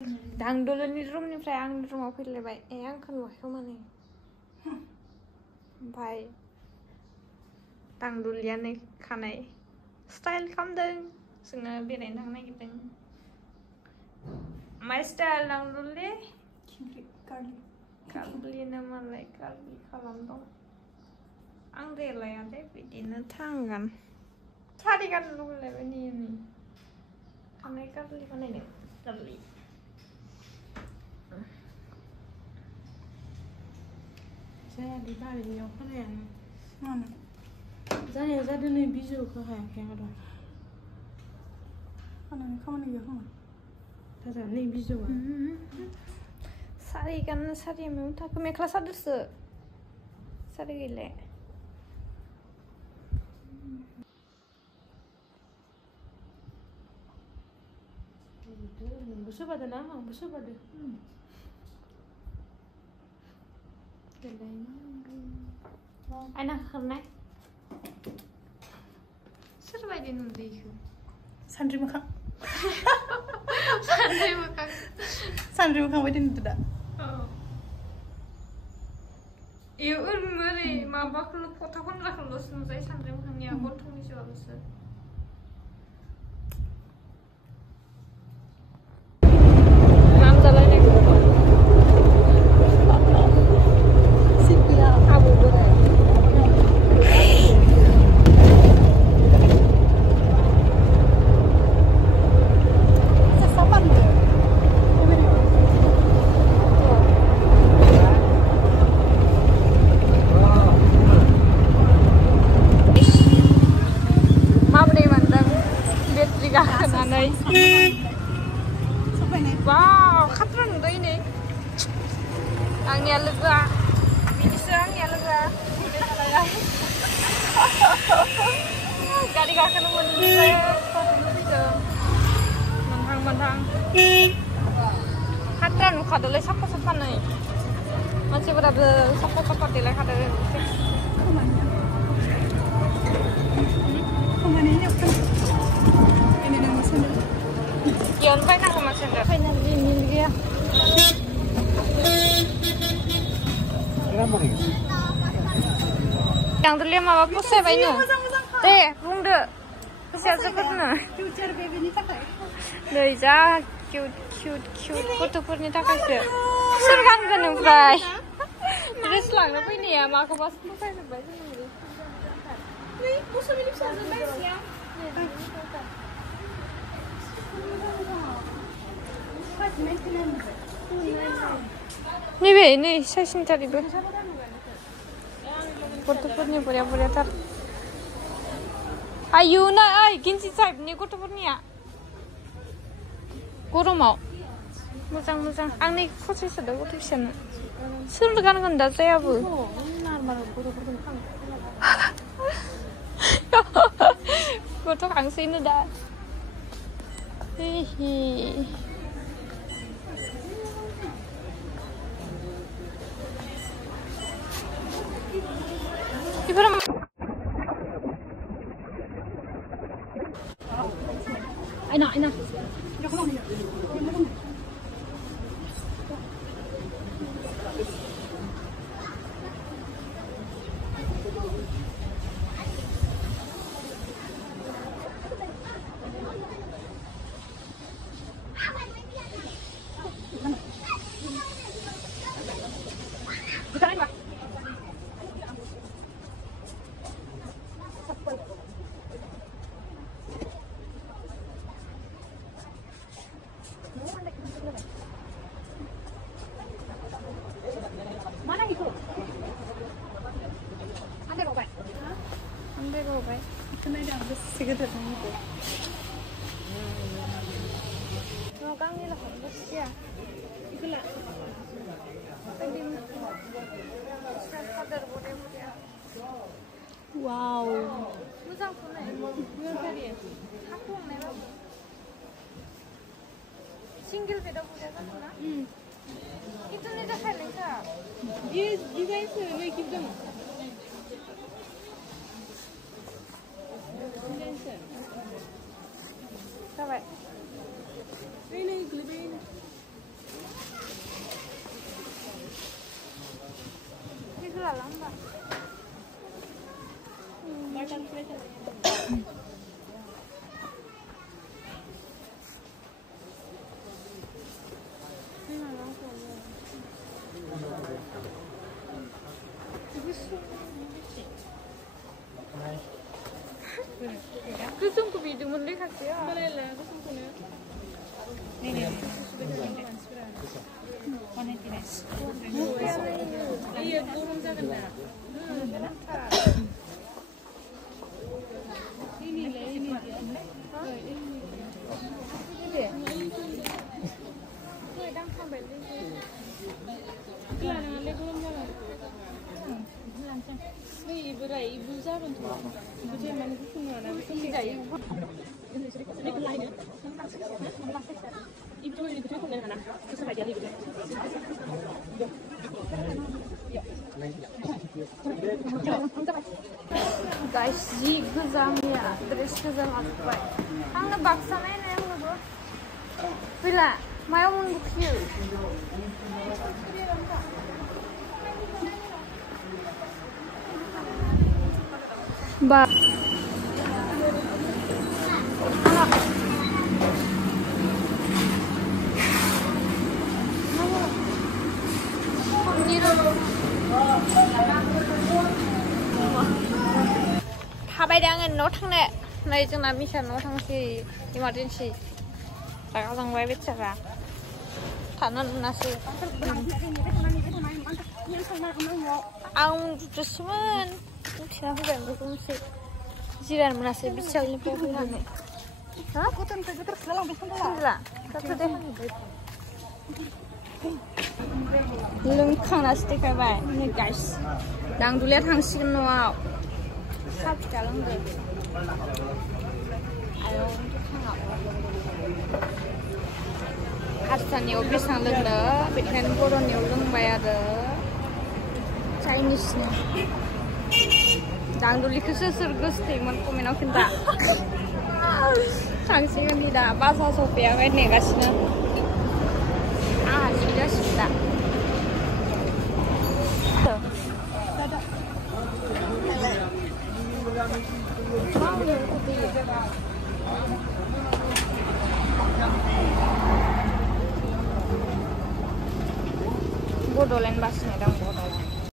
दांदुलनि रुमनिफ्राय आंनि रुमाव फैलायबाय आंखौ नुवाखै माने ओमफ्राय दांदुलिया नै खानाय स्टाइल खालामदों जोङो बेरायनो थांनो नागिरदों माय स्टाइल दांदुलि गार्लिनो मालाय गार्लि खालामदों आं देलाया दे बिदिनो थांगोन सारि गाननो लुगैलायबाय नै खानाय गार्लि बानायनो गार्लि जाया दी बारियाव खानायानो मानो जानाया जादों नै बिजौखौ हायाखै आरो खानानै खामानि गैया खोमा दादा नै बिजौआ सारि गाननो सारिया मैगं थाखो मेख्ला सादोरसो सारि गैले नोंबो सोबादो ना आंबो सोबादो आयना खारनाय सोरबायदि नुदो इखौ सान्द्रि मोखां सान्द्रि मोखां सान्द्रि मोखां बायदि नुदो दा इयो ओरै माबाखौल' फथा खनग्राखौल'सो नुजायो सान्द्रि मोखांनिया गन्थंनि जिउआल'सो Wow, khatra नुदों नै आंनिया लोगोआ बिदिसो आंनिया लोगोआ गारि गाखोनो मोनबाय मोनहां khatra नुखादोलै साफा साफानै मानसिफोराबो साफा साफा देलायखादों Yon bainago mas sender. Finally milgia. Yang dulu mama puse bainu. Deh, bungde. Puse sepertinya. Future baby ni takai. Doi ja, cute. Gotofोरनि थाखायसो. Surgan ganu fry. Dress लांनो फैनाया माखौ बास फसायजोबबाय जोंनि. Wih, busu milik saja guys ya. नैबे नै साइसिनथारिबो गथ'फोरनि बरिया-बरियाथार आयु ना ओइ गिन्जि टाइपनि गथ'फोरनिया गरमाव मोजां आंनि फसायसोदों गथ' फिसानो सोर गानगोन दा जायाबो गथ' खांसैनो दा Enak. Mana itu? Ande bawa. Kena dah habis sekedar itu. Nogang ni lah habis ya. Itulah. Tadi sadar boleh. Wow. Muzang pun ni. Muzang cari. Aku ni lah. Single beda boleh kan na? Itu ni dah kali kan? Dia design ni kita. Sampai. Ini gelibin. Salah mbak. Kusumku bidumun deh kasih ya. Boleh lah, kusumku nih. Ini iya, turun jangan dah. Ini lah, ini dia. Ibu jangan tuh. Ibu jangan gitu mana? Tidak ibu. Guys, ji güzel ya, dress güzel akbay. Hangi baksana ne bu? Bila, maya mun bakıyor. Bak. थाबायदाङो न' थांनो नै जोंना मिसा न' थांसै इमारजेन्सि रागा जोंबाय बेचारा थानो मोनासै आं उन्दुदोंसोमोन उथिना फैबाय ओमफ्राय बुंसै जिरायनो मोनासै बिसियावनिफ्राय फैनानै लोंखांनासो देखायबाय नै गाइस दांदुलिया थांसिगोन न'आव साहा फिथा लोंदो आयौ हारसानियाव बेसेबां लोंनो बेनिखायनो बर'नियाव लोंबाय आरो चाइनिसनि दांदुलिखौसो सोर गोसोथोयोमोन कमेन्टआव खिन्था थांसिगोन दा बासा सफैयाखै नेगासिनो आंहा जासिगोन दा Bordelen basnya dong Bordelen.